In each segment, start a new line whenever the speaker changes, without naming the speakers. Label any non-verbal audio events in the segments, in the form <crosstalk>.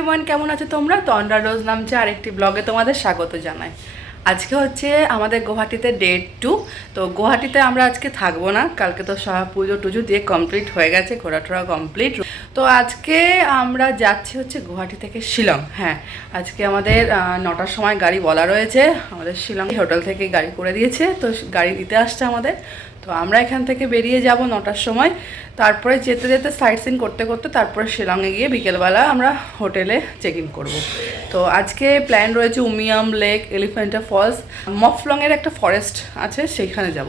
Everyone কেমন আছো তোমরা? তন্ডা রোজ নামছে আরেকটি ব্লগে তোমাদের স্বাগত জানাই। আজকে হচ্ছে আমাদের গুয়াহাটিতে ডেট টু। তো গুয়াহাটিতে আমরা আজকে থাকব না। কালকে তো সব পুজো টুজো দিয়ে কমপ্লিট হয়ে গেছে, ঘোরাটোরা কমপ্লিট তো আজকে আমরা যাচ্ছি হচ্ছে গুয়াহাটি থেকে শিলং। হ্যাঁ আজকে আমাদের নটার সময় গাড়ি বলা রয়েছে। আমাদের শিলং হোটেল থেকে গাড়ি করে দিয়েছে। তো গাড়ি দিতে আসছে আমাদের। তো আমরা এখান থেকে বেরিয়ে যাব নটার সময়। তারপরে যেতে যেতে সাইট সিন করতে করতে তারপরে শিলংয়ে গিয়ে বিকেলবেলা আমরা হোটেলে চেক ইন করব। তো আজকে প্ল্যান রয়েছে উমিয়াম লেক, এলিফ্যান্টা ফলস, মফলংয়ের একটা ফরেস্ট আছে, সেইখানে যাব।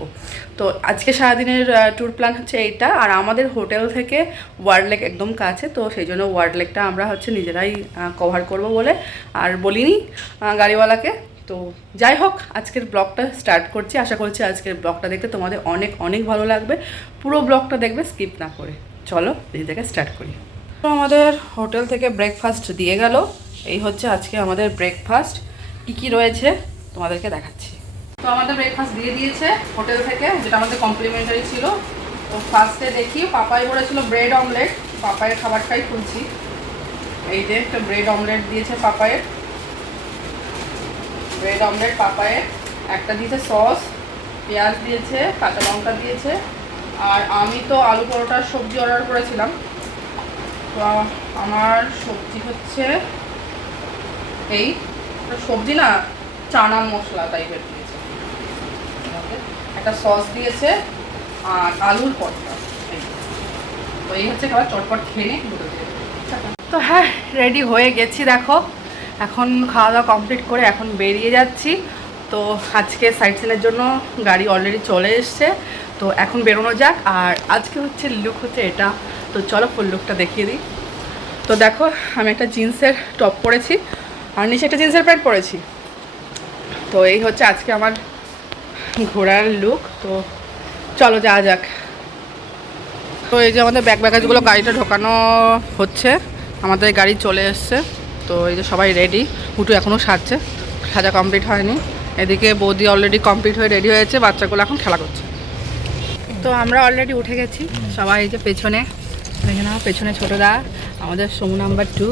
তো আজকে সারাদিনের ট্যুর প্ল্যান হচ্ছে এইটা, আর আমাদের হোটেল থেকে ওয়ার্ড লেক একদম কাছে, তো সেই জন্য ওয়ার্ড লেকটা আমরা হচ্ছে নিজেরাই কভার করব বলে। আর বলিনি গাড়িওয়ালাকে তো যাই হোক, আজকের ব্লগটা স্টার্ট করছি। আশা করছি আজকের ব্লগটা দেখতে তোমাদের অনেক অনেক ভালো লাগবে। পুরো ব্লগটা দেখবে স্কিপ না করে। চলো থেকে স্টার্ট করি। তো আমাদের হোটেল থেকে ব্রেকফাস্ট দিয়ে গেল। এই হচ্ছে আজকে আমাদের ব্রেকফাস্ট কী কী রয়েছে, তোমাদেরকে দেখাচ্ছি। তো আমাদের ব্রেকফাস্ট দিয়ে দিয়েছে হোটেল থেকে, যেটা আমাদের কমপ্লিমেন্টারি ছিল। তো ফার্স্টে দেখি, পাপাই বলেছিল ব্রেড অমলেট পাপায়ের খাবারটাই খুলছি। এই যে, একটা ব্রেড অমলেট দিয়েছে পাপায়ের ব্রেড অমলেট পাপায়ে একটা দিয়েছে সস পেঁয়াজ দিয়েছে, কাঁচা লঙ্কা দিয়েছে, আর আমি তো আলু পরোটার সবজি অর্ডার করেছিলাম। তো আমার সবজি হচ্ছে এই সবজি না, চানা মশলা টাইপের দিয়েছে। একটা সস দিয়েছে, আর আলুর পরোটা। তো এই হচ্ছে খাবার, চটপট খেয়ে দুটো তো হ্যাঁ রেডি হয়ে গেছি, দেখো। এখন খাওয়া দাওয়া কমপ্লিট করে এখন বেরিয়ে যাচ্ছি। তো আজকে সাইট সিনের জন্য গাড়ি অলরেডি চলে এসছে। তো এখন বেরোনো যাক। আর আজকে হচ্ছে লুক হচ্ছে এটা। তো চলো ফুল লুকটা দেখিয়ে দিই। তো দেখো, আমি একটা জিন্সের টপ পরেছি আর নিচে একটা জিন্সের প্যান্ট পরেছি। তো এই হচ্ছে আজকে আমার ঘোরার লুক তো চলো যাওয়া যাক। তো এই যে আমাদের ব্যাগ ব্যাগেজগুলো গাড়িটা ঢোকানো হচ্ছে। আমাদের গাড়ি চলে এসছে। তো এই যে সবাই রেডি হুটু এখনও সাজছে। সাজা কমপ্লিট হয়নি। এদিকে বৌদি অলরেডি কমপ্লিট হয়ে রেডি হয়েছে। বাচ্চাগুলো এখন খেলা করছে। তো আমরা অলরেডি উঠে গেছি। সবাই এই যে পেছনে। দেখে নাও পেছনে ছোটদা আমাদের সোমু নাম্বার টু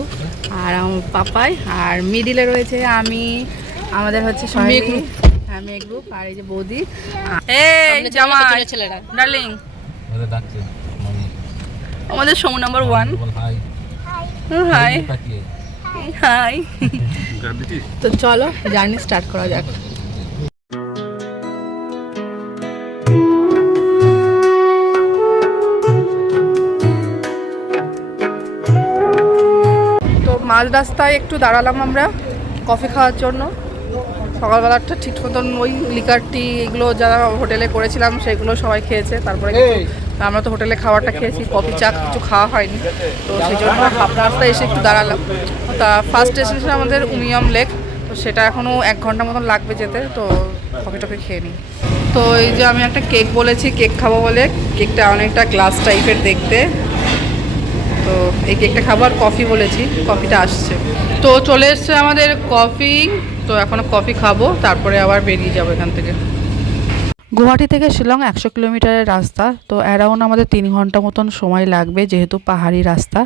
আর আমার পাপাই আর মিডিলে রয়েছে আমি আমাদের হচ্ছে হ্যাঁ মেয়ে গ্রুপ আর এই যে বৌদি। এই জামাই ডার্লিং
ওদের ডাকছে মামি।
আমাদের
Somu number
one
hi
hi তো চলো জার্নি স্টার্ট করা যাক। তো মাঝ রাস্তায় একটু দাঁড়ালাম আমরা কফি খাওয়ার জন্য। সকালবেলাটা ঠিক মতন ওই লিকার টি এগুলো যারা হোটেলে করেছিলাম সেগুলো সবাই খেয়েছে। তারপরে আমরা তো হোটেলে খাবারটা খেয়েছি কফি চা কিছু খাওয়া হয়নি। তো সেই জন্য হাফ রাস্তায় এসে একটু দাঁড়ালাম। তা ফার্স্ট স্টেশন আমাদের উমিয়াম লেক তো সেটা এখনও এক ঘণ্টা মতন লাগবে যেতে, তো কফি টফি খেয়ে নিই। তো এই যে আমি একটা কেক বলেছি কেক খাব বলে কেকটা অনেকটা গ্লাস টাইপের দেখতে। তো এই কেকটা খাব আর কফি বলেছি কফিটা আসছে। তো চলে এসছে আমাদের কফি তো এখন কফি খাব, তারপরে আবার বেরিয়ে যাব এখান থেকে। গুয়াহাটি থেকে শিলং একশো কিলোমিটারের রাস্তা, তো অ্যারাউন্ড আমাদের তিন ঘণ্টা মতন সময় লাগবে যেহেতু পাহাড়ি রাস্তা।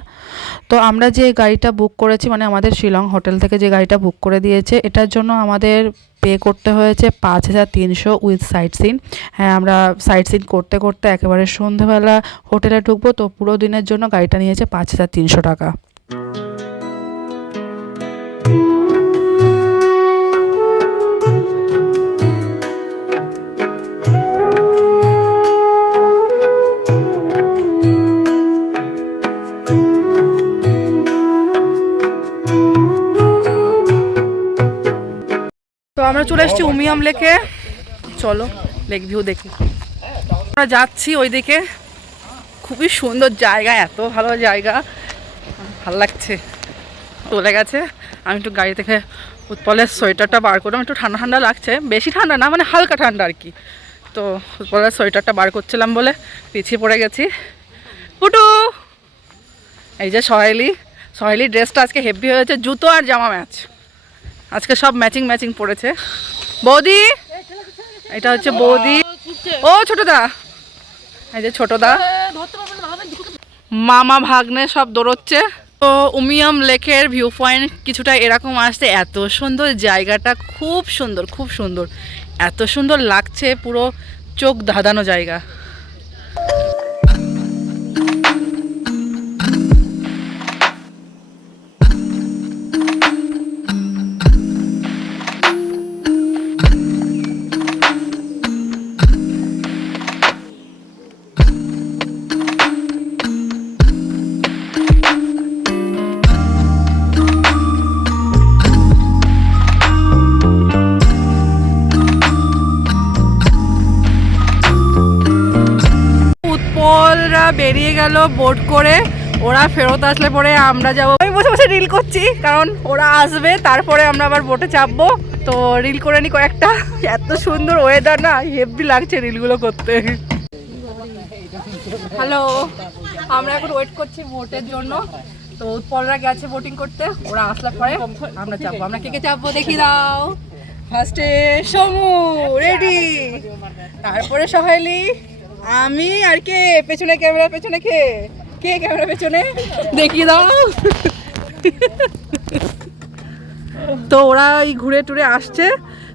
তো আমরা যে গাড়িটা বুক করেছি মানে আমাদের শিলং হোটেল থেকে যে গাড়িটা বুক করে দিয়েছে, এটার জন্য আমাদের পে করতে হয়েছে পাঁচ হাজার তিনশো উইথ সাইট সিন হ্যাঁ আমরা সাইট সিন করতে করতে একেবারে সন্ধ্যেবেলা হোটেলে ঢুকবো, তো পুরো দিনের জন্য গাড়িটা নিয়েছে পাঁচ হাজার তিনশো টাকা। আমরা চলে এসেছি উমিয়াম লেকে। চলো, লেক ভিউ দেখি। আমরা যাচ্ছি ওইদিকে। খুবই সুন্দর জায়গা, এত ভালো জায়গা। ভালো লাগছে। চলে গেছে। আমি একটু গাড়ি থেকে উৎপলের সোয়েটারটা বার করলাম। একটু ঠান্ডা ঠান্ডা লাগছে। বেশি ঠান্ডা না মানে হালকা ঠান্ডা আর কি। তো উৎপলের সোয়েটারটা বার করছিলাম বলে পিছিয়ে পড়ে গেছি। ফুটু! এই যে সহেলি সহেলি ড্রেসটা আজকে হেভি হয়েছে। জুতো আর জামা ম্যাচ। আজকে সব ম্যাচিং ম্যাচিং পড়েছে। বৌদি? এটা হচ্ছে বৌদি। ও, ছোটদা। এই যে ছোটদা। মামা ভাগ্নে সব দৌড়চ্ছে। তো উমিয়াম লেকের ভিউ পয়েন্ট কিছুটা এরকম আসছে। এত সুন্দর জায়গাটা খুব সুন্দর খুব সুন্দর। এত সুন্দর লাগছে, পুরো চোখ ধাঁধানো জায়গা। উৎপলরা বেরিয়ে গেল বোট করে। ওরা ফেরত আসলে পরে আমরা যাব। আমি বসে বসে রিল করছি, কারণ ওরা আসবে, তারপরে আমরা আবার বোটে চাপবো। তো রিল করে নি কয়েকটা। এত সুন্দর ওয়েদার না হেভি লাগছে রিলগুলো করতে। হ্যালো আমরা এখন ওয়েট করছি বোটের জন্য। তো উৎপলরা গেছে বোটিং করতে, ওরা আসলে পরে আমরা চাপবো। আমরা কে কে চাপবো দেখি দাও। ফার্স্টে সমু রেডি তারপরে সহেলি। আমি আর কে? পেছনে ক্যামেরা, পেছনে কে? কে ক্যামেরা পেছনে? দেখিয়ে দাও। তো ওরা এই ঘুরে টুরে আসছে,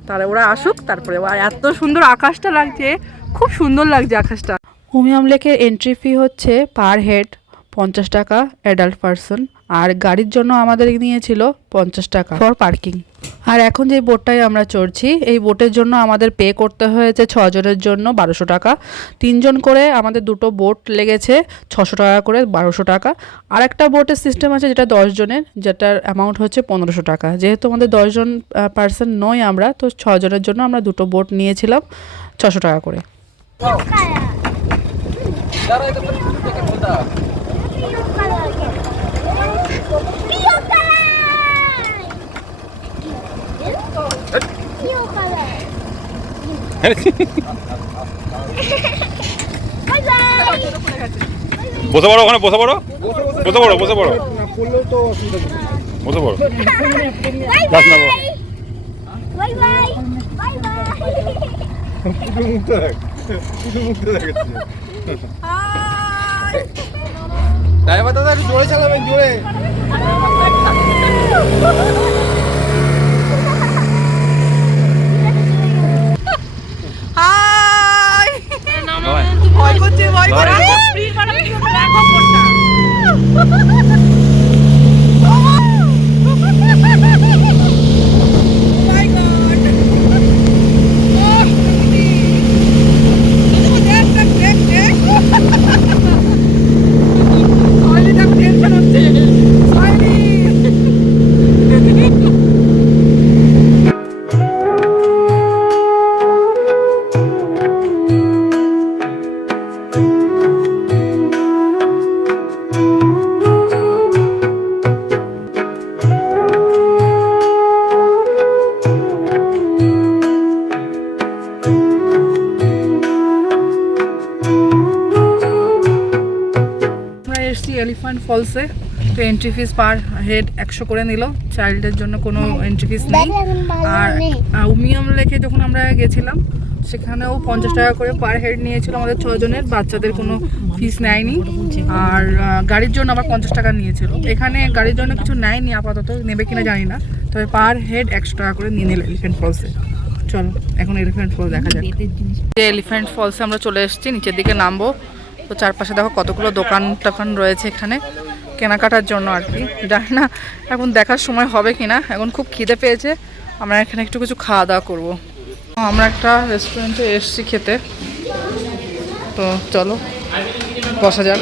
তাহলে ওরা আসুক, তারপরে এত সুন্দর আকাশটা লাগছে, খুব সুন্দর লাগছে আকাশটা। হুমিয়াম লেকের এন্ট্রি ফি হচ্ছে পার হেড পঞ্চাশ টাকা অ্যাডাল্ট পারসন আর গাড়ির জন্য আমাদের নিয়েছিল পঞ্চাশ টাকা ফর পার্কিং আর এখন যে বোটটায় আমরা চড়ছি, এই বোটের জন্য আমাদের পে করতে হয়েছে ছজনের জন্য বারোশো টাকা। তিনজন করে আমাদের দুটো বোট লেগেছে ছশো টাকা করে, বারোশো টাকা। আর একটা বোটের সিস্টেম আছে যেটা দশ জনের, যেটার অ্যামাউন্ট হচ্ছে পনেরোশো টাকা। যেহেতু আমাদের দশজন পার্সন নই আমরা, তো ছজনের জন্য আমরা দুটো বোট নিয়েছিলাম ছশো টাকা করে। <laughs>
বসে পড়ো ওখানে বসে পড়ো। বসে পড়ো বসে পড়ো। বসে পড়ো। যাস না বাবা।
Bye bye bye bye
driver দাদা একটু জোরে চালাবেন জোরে
হাই
বাবা
ভয় করছে ভয় করছে। <laughs> এলিফ্যান্ট ফলসে তো এন্ট্রি ফিস পার হেড একশো করে নিল। চাইল্ডের জন্য কোনো এন্ট্রি ফিস নেই। আর উমিয়াম লেকে যখন আমরা গেছিলাম সেখানেও পঞ্চাশ টাকা করে পার হেড নিয়েছিল আমাদের ছজনের। বাচ্চাদের কোনো ফিস নেয়নি। আর গাড়ির জন্য আবার পঞ্চাশ টাকা নিয়েছিল। এখানে গাড়ির জন্য কিছু নেয়নি আপাতত নেবে কিনা জানি না। তবে পার হেড একশো টাকা করে নিয়ে নিল এলিফ্যান্ট ফলসে চলো এখন এলিফ্যান্ট ফলস দেখা যাক। যে এলিফ্যান্ট ফলসে আমরা চলে এসেছি নিচের দিকে নামবো। তো চারপাশে দেখো কতগুলো দোকান টোকান রয়েছে এখানে কেনাকাটার জন্য আর কি। জানি না এখন দেখার সময় হবে কি না এখন খুব খিদে পেয়েছে। আমরা এখানে একটু কিছু খাওয়া দাওয়া করব। আমরা একটা রেস্টুরেন্টে এসেছি খেতে। তো চলো, বসা যাক।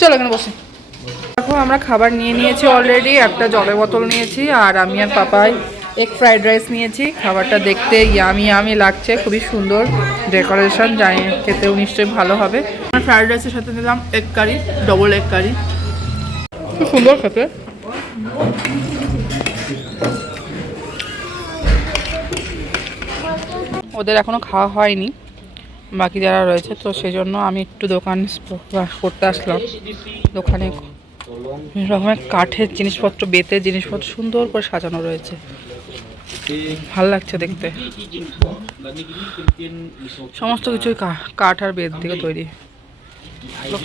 চলো এখানে বসে। দেখো, আমরা খাবার নিয়ে নিয়েছি অলরেডি একটা জলের বোতল নিয়েছি আর আমি আর পাপাই। এগ ফ্রাইড রাইস নিয়েছি। খাবারটা দেখতে ইয়ামি ইয়ামি লাগছে, খুবই সুন্দর ডেকোরেশন, জানি খেতেও নিশ্চয়ই ভালো হবে। আমার ফ্রাইড রাইসের সাথে নিলাম egg curry double egg curry. খুব সুন্দর খেতে। ওদের এখনও খাওয়া হয়নি, বাকি যারা রয়েছে, তো সেই জন্য আমি একটু দোকান করতে আসলাম। দোকানে বিভিন্ন রকমের কাঠের জিনিসপত্র, বেতের জিনিসপত্র সুন্দর করে সাজানো রয়েছে। ভালো লাগছে দেখতে। সমস্ত কিছুই কাঠ আর বেত দিয়ে তৈরি।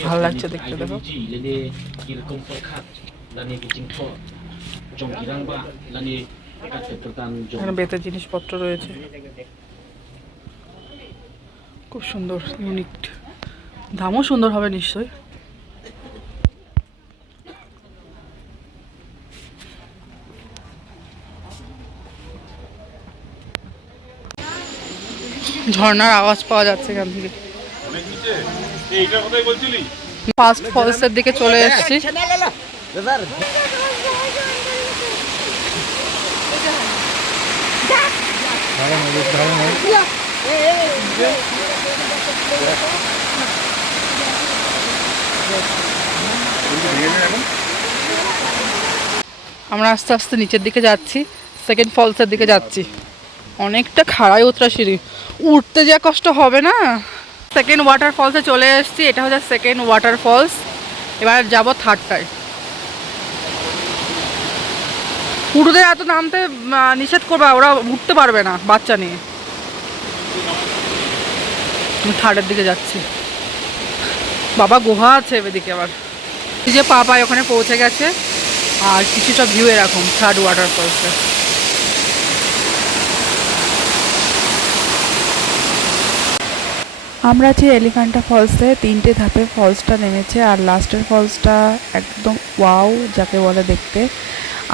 ভালো লাগছে দেখতে, দেখো। এখানে বেতের জিনিসপত্র রয়েছে। খুব সুন্দর, ইউনিক। দামও সুন্দর হবে নিশ্চয়ই। ঝর্ণার আওয়াজ পাওয়া যাচ্ছে এখান থেকে। ফার্স্ট ফলসের দিকে চলে এসেছি। আমরা আস্তে আস্তে নিচের দিকে যাচ্ছি সেকেন্ড ফলসের দিকে যাচ্ছি। অনেকটা খাড়াই উতরা সিঁড়ি উঠতে যা কষ্ট হবে না। সেকেন্ড ওয়াটার ফলসে চলে এসেছি, এটা হচ্ছে সেকেন্ড ওয়াটার ফলস এবার যাব থার্ডটায় পুরুদের এত নামতে নিষেধ করবে, ওরা উঠতে পারবে না বাচ্চা নিয়ে। থার্ডের দিকে যাচ্ছি। বাবা, গুহা আছে এদিকে আবার। যে পাপাই ওখানে পৌঁছে গেছে, আর কিছুটা ভিউ এরকম থার্ড ওয়াটার
আমরা আছি এলিফ্যান্টা ফলসে তিনটে ধাপে ফলসটা নেমেছে, আর লাস্টের ফলসটা একদম ওয়াও যাকে বলে দেখতে।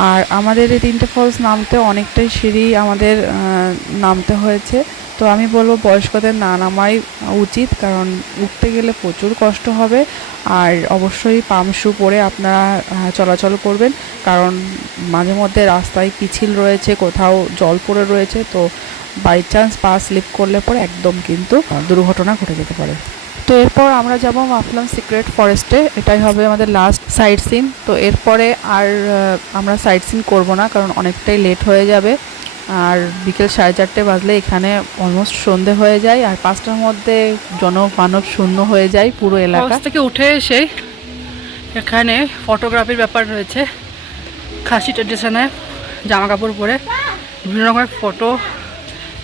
আর আমাদের এই তিনটে ফলস নামতে অনেকটাই সিঁড়ি আমাদের নামতে হয়েছে। তো আমি বলব বয়স্কদের না নামাই উচিত, কারণ উঠতে গেলে প্রচুর কষ্ট হবে। আর অবশ্যই পাম শু পরে আপনারা চলাচল করবেন, কারণ মাঝে মধ্যে রাস্তায় পিছিল রয়েছে, কোথাও জল পড়ে রয়েছে। তো বাই চান্স পা স্লিপ করলে পরে একদম কিন্তু দুর্ঘটনা ঘটে যেতে পারে। তো এরপর আমরা যাব মাফলাম সিক্রেট ফরেস্টে, এটাই হবে আমাদের লাস্ট সাইট সিন তো এরপরে আর আমরা সাইট সিন করব না, কারণ অনেকটাই লেট হয়ে যাবে। আর বিকেল সাড়ে চারটে বাজলে এখানে অলমোস্ট সন্ধে হয়ে যায়, আর পাঁচটার মধ্যে জনমানব শূন্য হয়ে যায় পুরো এলাকা।
থেকে উঠে এসে এখানে ফটোগ্রাফির ব্যাপার রয়েছে। খাসি ট্রেডিশনে জামা কাপড় পরে বিভিন্ন রকমের ফটো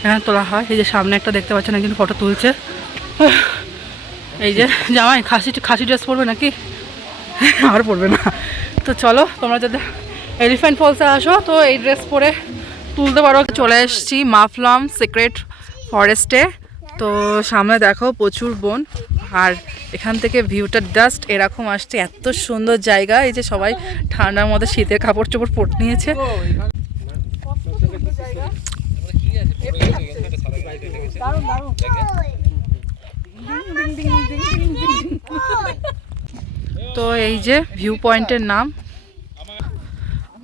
এখানে তোলা হয়। এই যে সামনে একটা দেখতে পাচ্ছেন, একজন ফটো তুলছে। এই যে জামাই, খাসি খাসি ড্রেস পরবে নাকি? আর পরবে না। তো চলো, তোমরা যদি এলিফ্যান্ট ফলসে আসো, তো এই ড্রেস পরে তুলতে পারো। চলে এসেছি মাফলাম সিক্রেট ফরেস্টে তো সামনে দেখো প্রচুর বন। আর এখান থেকে ভিউটা জাস্ট এরকম আসছে। এত সুন্দর জায়গা। এই যে সবাই ঠান্ডার মধ্যে শীতের কাপড় চোপড় পরে নিয়েছে। তো এই যে ভিউ পয়েন্টের নাম।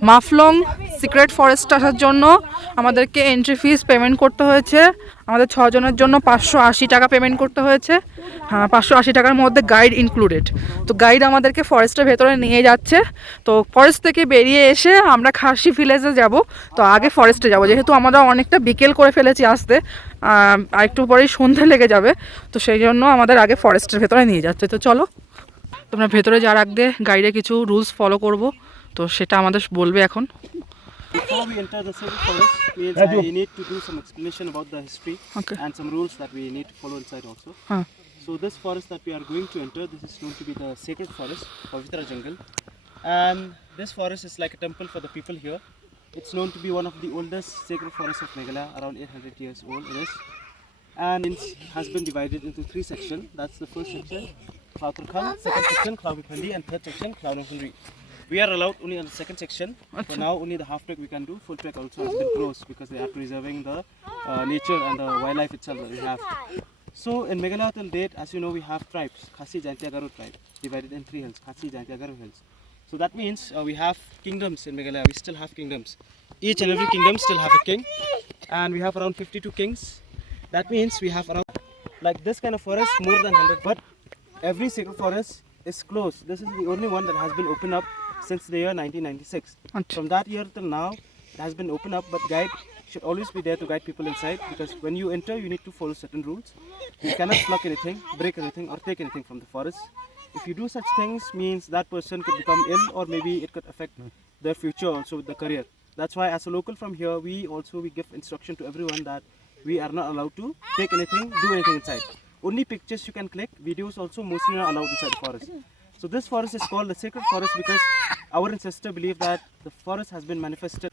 মাফলং সিক্রেট ফরেস্ট আসার জন্য আমাদেরকে এন্ট্রি ফিস পেমেন্ট করতে হয়েছে। আমাদের ছজনের জন্য পাঁচশো আশি টাকা পেমেন্ট করতে হয়েছে। হ্যাঁ পাঁচশো আশি টাকার মধ্যে গাইড ইনক্লুডেড তো গাইড আমাদেরকে ফরেস্টের ভেতরে নিয়ে যাচ্ছে। তো ফরেস্ট থেকে বেরিয়ে এসে আমরা খাসি ভিলেজে যাব। তো আগে ফরেস্টে যাব যেহেতু আমরা অনেকটা বিকেল করে ফেলেছি আসতে। আর একটু পরেই সন্ধে লেগে যাবে। তো সেই জন্য আমাদের আগে ফরেস্টের ভেতরে নিয়ে যাচ্ছে। তো চলো তোমরা ভেতরে যাওয়ার আগে গাইডে কিছু রুলস ফলো করব। তো সেটা আমাদের বলবে এখন।
Before we enter the civil forest, means I need to do some explanation about the history
Okay.
and some rules that we need to follow inside also.
Huh.
So this forest that we are going to enter, this is known to be the sacred forest, Pavitra Jungle. And this forest is like a temple for the people here. It's known to be one of the oldest sacred forests of Meghalaya, around 800 years old it is. And it has been divided into three sections. That's the first section, Klauturkhal, second section, Klauvipandi, and third section, Klaunapundri. We are allowed only on the second section. For now, only the half trek we can do. Full trek also has been closed because they are preserving the uh, nature and the wildlife itself that we have. So in Meghalaya date, as you know, we have tribes, Khasi, Jaintia, Garo tribe, divided in three hills, Khasi, Jaintia, Garo hills. So that means uh, we have kingdoms in Meghalaya, we still have kingdoms. Each and every kingdom still have a king. And we have around 52 kings. That means we have around, like this kind of forest, more than 100. But every single forest is closed. This is the only one that has been opened up since the year 1996. From that year till now, it has been opened up, but guide should always be there to guide people inside because when you enter, you need to follow certain rules. You cannot pluck anything, break anything, or take anything from the forest. If you do such things, means that person could become ill, or maybe it could affect their future also with the career. That's why, as a local from here, we also we give instruction to everyone that we are not allowed to take anything, do anything inside. Only pictures you can click. Videos also mostly not allowed inside the forest. So this forest is called the sacred forest because our ancestor believe that the forest has been manifested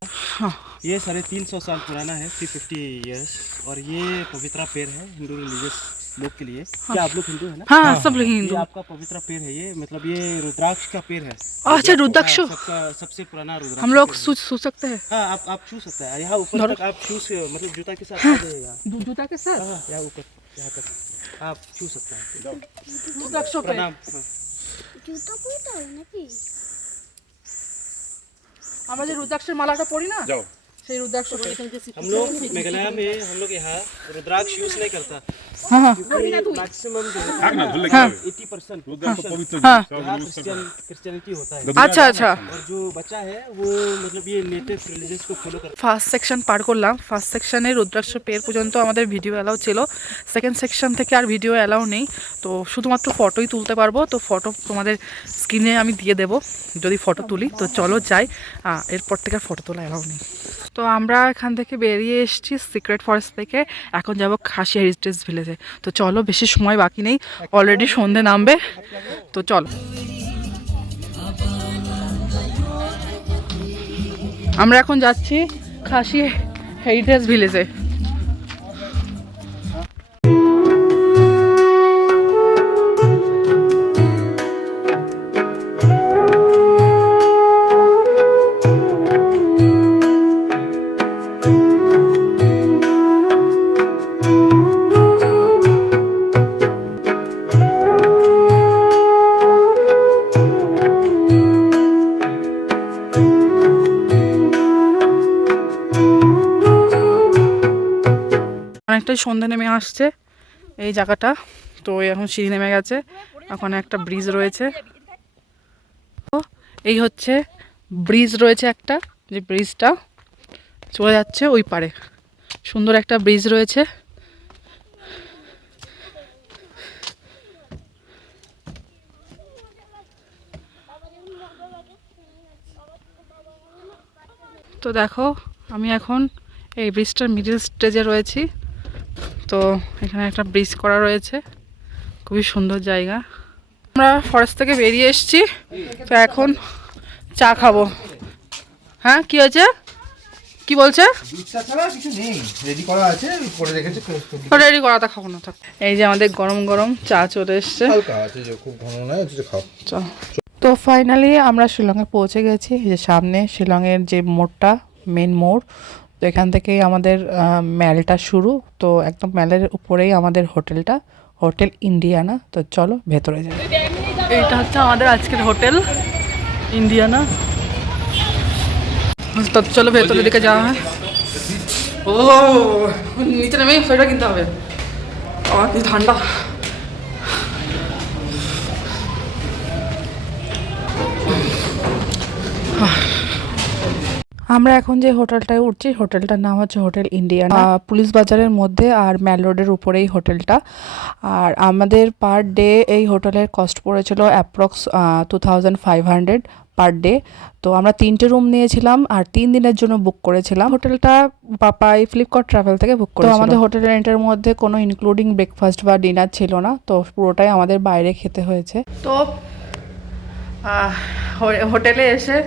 हाँ।
ये साढ़े तीन सौ साल पुराना है three fifty years और ये पवित्रा पेड़ है हिंदू रिलीजियस लोग के लिए। हाँ। क्या आप लोग हिंदू है ना?
हाँ, हाँ। सब लोग हिंदू।
आपका पवित्र पेड़ है ये मतलब ये रुद्राक्ष का पेड़ है।
अच्छा रुद्राक्ष
सबसे पुराना रुद्राक्ष
हम लोग छू सकते हैं।
हाँ आप आप छू सकते हैं। यहाँ ऊपर तक आप छू से मतलब जूता के साथ हाँ।
जूता के साथ?
हाँ, यहाँ ऊपर यहाँ तक। आप छू सकते हैं।
रुद्राक्ष
प्रणाम।
जूता कोई था ना
আমরা যে রুদ্রাক্ষের মালাটা পরি না
যাও
সেই রুদ্রাক্ষ পরি
हम लोग मेघालय में हम लोग यहाँ रुद्राक्ष यूज नहीं करता
हाँ हाँ
मैक्सिमम जो
থাক না ধরলে কি হবে
एटी परसेंट
রুদ্রাক্ষ পবিত্র
হ্যাঁ।
জিনিস, সব
यहाँ
use করতে
क्रिश्चियन
হবে।
क्रिश्चियनिटी होता है
আচ্ছা আচ্ছা
और जो बच्चा है वो मतलब ये नेटिव रिलीजियस को फॉलो करता
ফার্স্ট সেকশন পার করলাম ফার্স্ট সেকশনে রুদ্রাক্ষ পের পর্যন্ত আমাদের ভিডিও অ্যালাউ ছিল সেকেন্ড সেকশন থেকে আর ভিডিও অ্যালাউ নেই তো শুধুমাত্র ফটোই তুলতে পারবো তো ফটো তোমাদের স্ক্রিনে আমি দিয়ে দেবো যদি ফটো তুলি তো চলো যাই আহ, এরপর থেকে ফটো তোলা অ্যালাউ নেই তো আমরা এখান থেকে বেরিয়ে এসেছি সিক্রেট ফরেস্ট থেকে। এখন যাব খাসি হেরিটেজ ভিলেজে। তো চলো, বেশি সময় বাকি নেই। অলরেডি সন্ধে নামবে। তো চলো। আমরা এখন যাচ্ছি খাসি হেরিটেজ ভিলেজে। অনেকটাই সন্ধে নেমে আসছে। এই জায়গাটা, তো এখন সিঁড়ি নেমে গেছে। ওখানে একটা ব্রিজ রয়েছে। এই হচ্ছে ব্রিজ রয়েছে একটা, যে ব্রিজটা চলে যাচ্ছে ওই পারে। সুন্দর একটা ব্রিজ রয়েছে। তো দেখো, আমি এখন এই ব্রিজটার মিডিল স্টেজে রয়েছি। তো এখানে একটা ব্রিজ করা রয়েছে। খুবই সুন্দর জায়গা। আমরা ফরেস্ট থেকে বেরিয়ে এসেছি তো এখন চা খাব। হ্যাঁ কি হয়েছে? কি বলছে?
রেডি করা আছে করে রেখেছে
রেডি করাটা খাব না থাক। এই যে আমাদের গরম গরম চা চলে এসছে।
হালকা আছে যে খুব ঘন নয় হচ্ছে খাও।
চল। তো ফাইনালি আমরা শিলংয়ে পৌঁছে গেছি এই যে সামনে শিলংয়ের যে মোড়টা মেন মোড় তো এখান থেকেই আমাদের আহ, ম্যালটা শুরু। তো একদম ম্যালের উপরেই আমাদের হোটেলটা হোটেল ইন্ডিয়ানা। তো চলো ভেতরে যাই। এইটা হচ্ছে আমাদের আজকের হোটেল ইন্ডিয়ানা। তো চলো ভেতরের দিকে যাওয়া হয়। ও নিচে নেমে সোয়েটার কিনতে হবে। আর কি ঠান্ডা। আমরা এখন যে হোটেলটায় উঠছি হোটেলটার নাম হচ্ছে হোটেল ইন্ডিয়ান। পুলিশ বাজারের মধ্যে আর ম্যাল রোডের উপরেই হোটেলটা। আর আমাদের পার ডে এই হোটেলের কস্ট পড়েছিল approx two thousand five hundred per day. তো আমরা তিনটে রুম নিয়েছিলাম আর তিন দিনের জন্য বুক করেছিলাম। হোটেলটা পাপাই ফ্লিপকার্ট ট্রাভেল থেকে বুক করে আমাদের হোটেল রেন্টের মধ্যে কোনো ইনক্লুডিং ব্রেকফাস্ট বা ডিনার ছিল না। তো পুরোটাই আমাদের বাইরে খেতে হয়েছে। তো হোটেলে এসে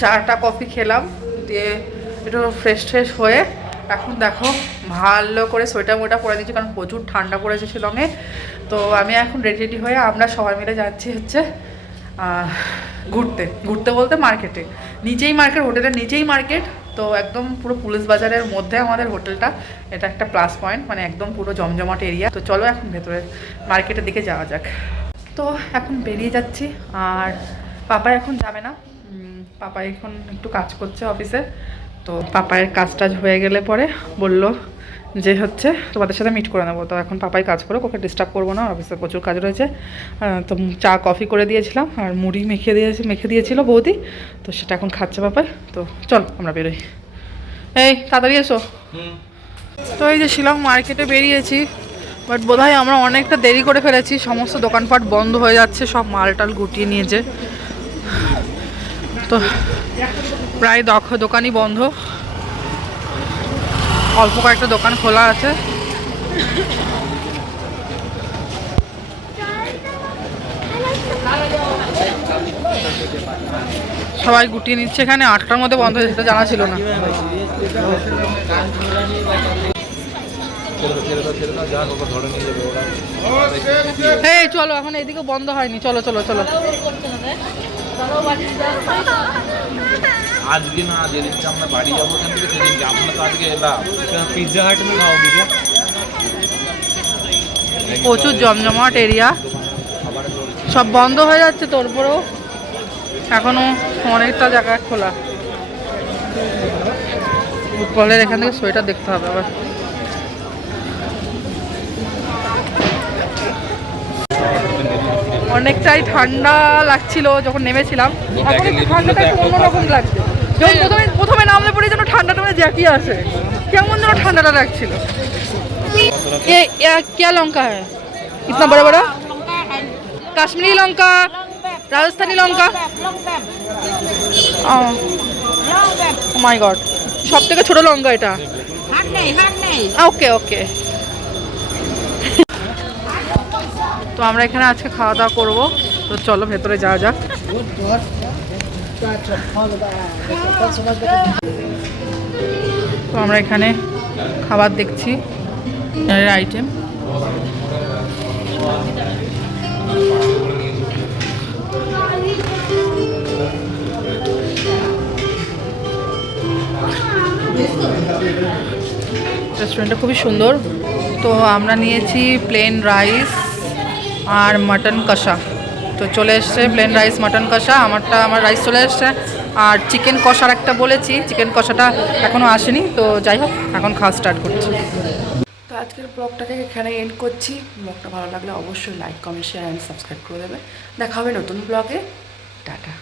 চাটা কফি খেলাম। দিয়ে একটু ফ্রেশ ট্রেশ হয়ে এখন দেখো ভালো করে সোয়েটার মোটা পরে দিচ্ছি কারণ প্রচুর ঠান্ডা পড়েছে শিলংয়ে। তো আমি এখন রেডি রেডি হয়ে আমরা সবাই মিলে যাচ্ছি হচ্ছে ঘুরতে। ঘুরতে বলতে মার্কেটে নিচেই মার্কেট হোটেলের নিচেই মার্কেট তো একদম পুরো পুলিশ বাজারের মধ্যে আমাদের হোটেলটা। এটা একটা প্লাস পয়েন্ট মানে একদম পুরো জমজমাট এরিয়া তো চলো এখন ভেতরে মার্কেটের দিকে যাওয়া যাক। তো এখন বেরিয়ে যাচ্ছি, আর পাপা এখন যাবে না। পাপা এখন একটু কাজ করছে অফিসে। তো পাপায়ের কাজ টাজ হয়ে গেলে পরে বলল যে হচ্ছে তোমাদের সাথে মিট করে নেব। তো এখন পাপাই কাজ করো ওকে ডিস্টার্ব করব না অফিসে প্রচুর কাজ রয়েছে। তো চা কফি করে দিয়েছিলাম আর মুড়ি মেখে দিয়েছে মেখে দিয়েছিল বৌদি। তো সেটা এখন খাচ্ছে পাপাই। তো চল আমরা বেরোই। এই তাড়াতাড়ি এসো। তো এই যে শিলং মার্কেটে বেরিয়েছি বাট বোধহয় আমরা অনেকটা দেরি করে ফেলেছি। সমস্ত দোকানপাট বন্ধ হয়ে যাচ্ছে সব মালটাল গুটিয়ে নিয়েছে। তো প্রায় দখ দোকানই বন্ধ। অল্প কয়েকটা দোকান খোলা আছে। সবাই গুটিয়ে নিচ্ছে। এখানে আটটার মধ্যে বন্ধ হয়ে যেতে জানা ছিল না। এই, চলো, এখন এদিকে বন্ধ হয়নি। চলো চলো চলো।
আজকে না যেদিনকে আমরা বাড়ি যাব ওখান থেকে সেদিনকে। আমরা তো আজকে এলাম। পিৎজা হাট নিয়ে খাওয়া দিকে
প্রচুর জমজমাট এরিয়া সব বন্ধ হয়ে যাচ্ছে তারপরেও এখনও অনেকটা জায়গা খোলা। কলের এখান থেকে সোয়েটার দেখতে হবে আবার। অনেকটাই ঠান্ডা লাগছিল যখন নেমেছিলাম এখন একটু ঠান্ডাটা একটু অন্যরকম লাগছে যখন প্রথমে প্রথমে নামলে পরে যেন ঠান্ডাটা মানে জ্যাকিয়ে আসে কেমন যেন ঠান্ডাটা লাগছিল ये या क्या लौंका है इतना बड़ा बड़ा কাশ্মীরি লঙ্কা রাজস্থানি লঙ্কা মাই গড সব থেকে ছোট লঙ্কা এটা ওকে ওকে তো আমরা এখানে আজকে খাওয়া দাওয়া করব। তো চলো, ভেতরে যাওয়া যাক। তো আমরা এখানে খাবার দেখছি আইটেম রেস্টুরেন্টটা খুবই সুন্দর। তো আমরা নিয়েছি প্লেন রাইস আর মাটন কষা। তো চলে এসছে প্লেন রাইস মাটন কষা। আমারটা, আমার রাইস চলে এসছে। আর চিকেন কষার একটা বলেছি চিকেন কষাটা এখনও আসেনি। তো যাই হোক, এখন খাওয়া স্টার্ট করছি। তো আজকের ব্লগটাকে এখানে এন্ড করছি। ব্লগটা ভালো লাগলে অবশ্যই like comment share and subscribe করে দেবে। দেখা হবে নতুন ব্লগে। টাটা।